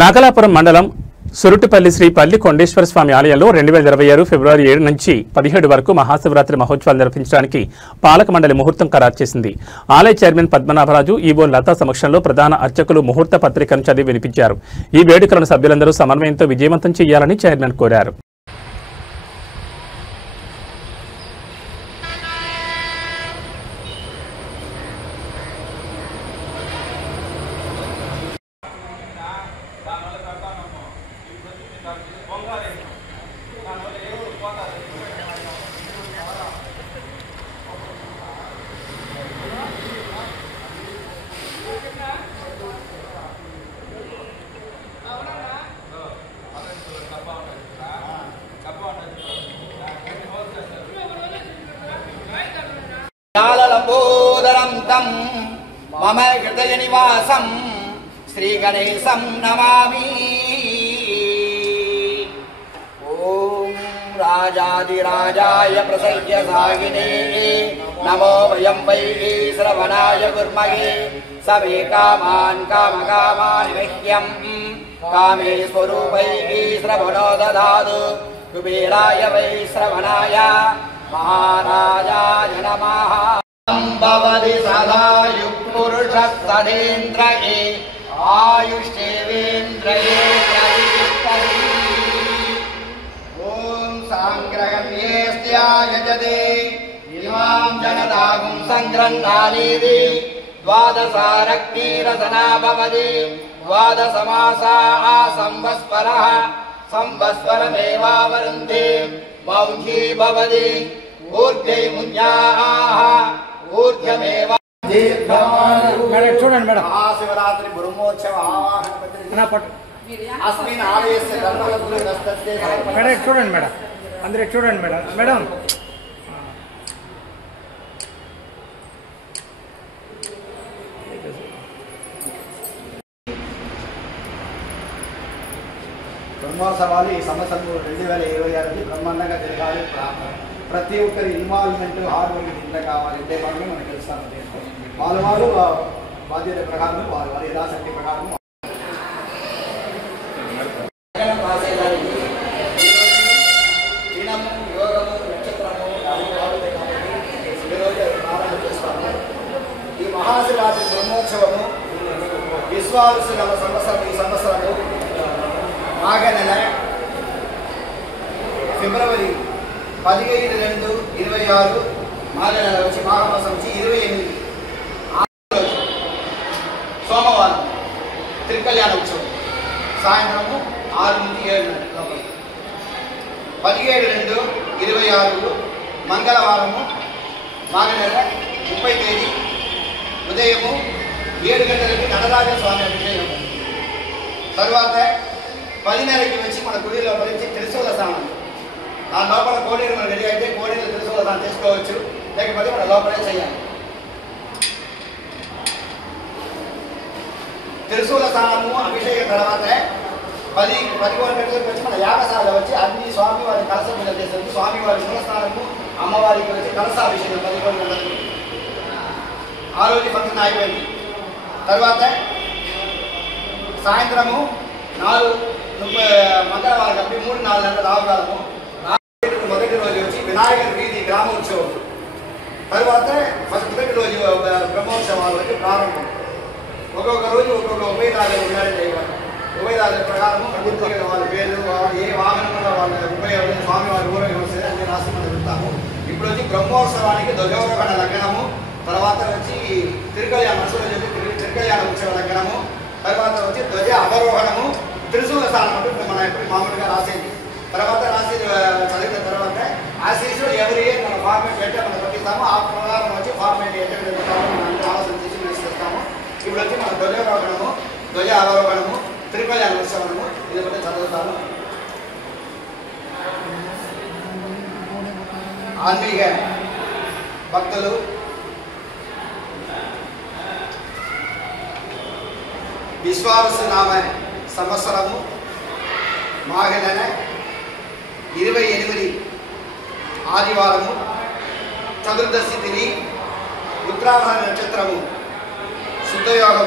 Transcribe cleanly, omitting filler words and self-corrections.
నాగలాపురం మండలం సురుటిపల్లి శ్రీ పల్లి కొండేశ్వర స్వామి ఆలయంలో 2026 ఫిబ్రవరి 7 నుంచి 17 వరకు మహాశివరాత్రి మహోత్సవాలు నిర్వహించడానికి పాలక మండలి ముహూర్తం ఖరారు చేసింది. ఆలయ చైర్మన్ పద్మనాభరాజు, ఈవో లతా సమక్షంలో ప్రధాన అర్చకులు ముహూర్త పత్రికను చదివి వినిపించారు. ఈ వేడుకలను సభ్యులందరూ సమన్వయంతో విజయవంతం చేయాలని చైర్మన్ కోరారు. లంబోదరం తం మమ హృదయ నివాసం శ్రీ గణేశం నమామి. ఓం రాజాదిరాజాయ ప్రసయ్య సాగినే నమో వయం వై శ్రవణాయ గుర్మహే సమే కామాన్ కామకామాన్ మహ్యం కామే స్వరూపై శ్రవణో దదాతు కుబేరాయ వై శ్రవణాయ महाराजाय नमः. भवति सदायु पुरुषः सदेन्द्रिये आयुष्येवेन्द्रिये प्रतिष्ठति. ॐ सांग्रहण्येस्त्यायजते इमां जनतागुं सङ्गृह्णानीति द्वादशारक्तिरसना भवति. द्वादशमासाः संवत्सरः संवत्सरमेवावरुन्धे मौञ्जी भवति. ऊर्ध्वे मुञ्जाः ऊर्ध्वमेव. చూడండి మేడం, महाशिवरात्रि ब्रह्मोत्सव आवाहन अस्मिन् आलयस्य धर्मलग्नस्तस्य మేడం చూడండి మేడం, అందరూ చూడండి మేడం. మేడం బ్రహ్మోత్సవాలు ఈ సంవత్సరం 2026 బ్రహ్మాండంగా జరగాలి. ప్రతి ఒక్కరి ఇన్వాల్వ్మెంట్ హార్డ్ వర్క్ ఇంత కావాలి అంటే మాత్రమే మనకు తెలుస్తాను. వాళ్ళు బాధ్యత ప్రకారం వారి యథాశక్తి ప్రకారం ఈ మహాశివరాత్రి బ్రహ్మోత్సవము విశ్వావసు సంవత్సరం ఈ సంవత్సరము మాఘ నెల ఫిబ్రవరి 15-2-26 మాఘ నెల వచ్చి మాఘమాసం వచ్చి 28 సోమవారం త్రికళ్యాణ ఉత్సవం సాయంత్రము 6 నుంచి 7 లోపల. 17-2-26 మంగళవారము మాఘ నెల 30 తేదీ ఉదయము 7 గంటలకి నటరాజ స్వామి అభిషేకం. తర్వాత 10:30కి వచ్చి మన గుడి లోపల నుంచి త్రిశూల స్నానం. దాని లోపల కోడీలు మనం రెడీ అయితే కోడీలు త్రిశూల స్నానం చేసుకోవచ్చు, లేకపోతే మన లోపలే చేయాలి. త్రిశూల స్నానము అభిషేకం తర్వాత 11 గంటలకు వచ్చి మన యాగశాల వచ్చి అన్ని స్వామివారి కలస పూజ చేస్తుంది. స్వామివారి మూలస్నానము, అమ్మవారికి వచ్చి కలసాభిషేకం 11 గంటలకు. ఆ రోజు ఫంక్షన్ అయిపోయింది. తర్వాత సాయంత్రము 4 మంగళవారం కాబట్టి 3-4 గంటల రావుకాలము. మొదటి రోజు వచ్చి వినాయకుడి వీధి గ్రామోత్సవం. తర్వాత మొదటి రోజు బ్రహ్మోత్సవాలు వచ్చి ప్రారంభం. ఒక్కొక్క రోజు ఒక్కొక్క ఉభయదారులు ఉండాలని చేయగలరు. ఉభయదారుల ప్రకారము ప్రభుత్వం వాళ్ళ పేర్లు ఏ వాహనంలో వాళ్ళ ఉపయోగం స్వామివారి ఊరేగి వస్తే అన్ని రాసి మనం చెప్తాము. ఇప్పుడు వచ్చి బ్రహ్మోత్సవానికి ధ్వజారోహణ లగ్నము, తర్వాత వచ్చి త్రికళ్యాణ త్రికళ్యాణ ఉత్సవ లగ్నము, తర్వాత వచ్చి ధ్వజ అవరోహణము, త్రిశూల స్థానం అంటే మనం ఎప్పుడు మామూలుగా రాసేది. తర్వాత రాసి చదివిన తర్వాత ఆశీస్సులు ఎవరి మన ఫార్మేట్ పెట్టి మనం పట్టిస్తాము. ఆ ప్రకారం వచ్చి ఫార్మేట్ ఎక్కడ మనం ఆలోచన చేసి ఇస్తాము. ఇప్పుడు వచ్చి మన ధ్వజారోహణము, ధ్వజ అవరోహణము, త్రికళ్యాణ ఉత్సవము ఇది బట్టి చదువుతాను. ఆన్మీక భక్తులు విశ్వావసు నామ సంవత్సరము మాఘ నెల 28 ఆదివారము చతుర్దశి తిథి ఉత్తరాభాద్ర నక్షత్రము శుద్ధయోగం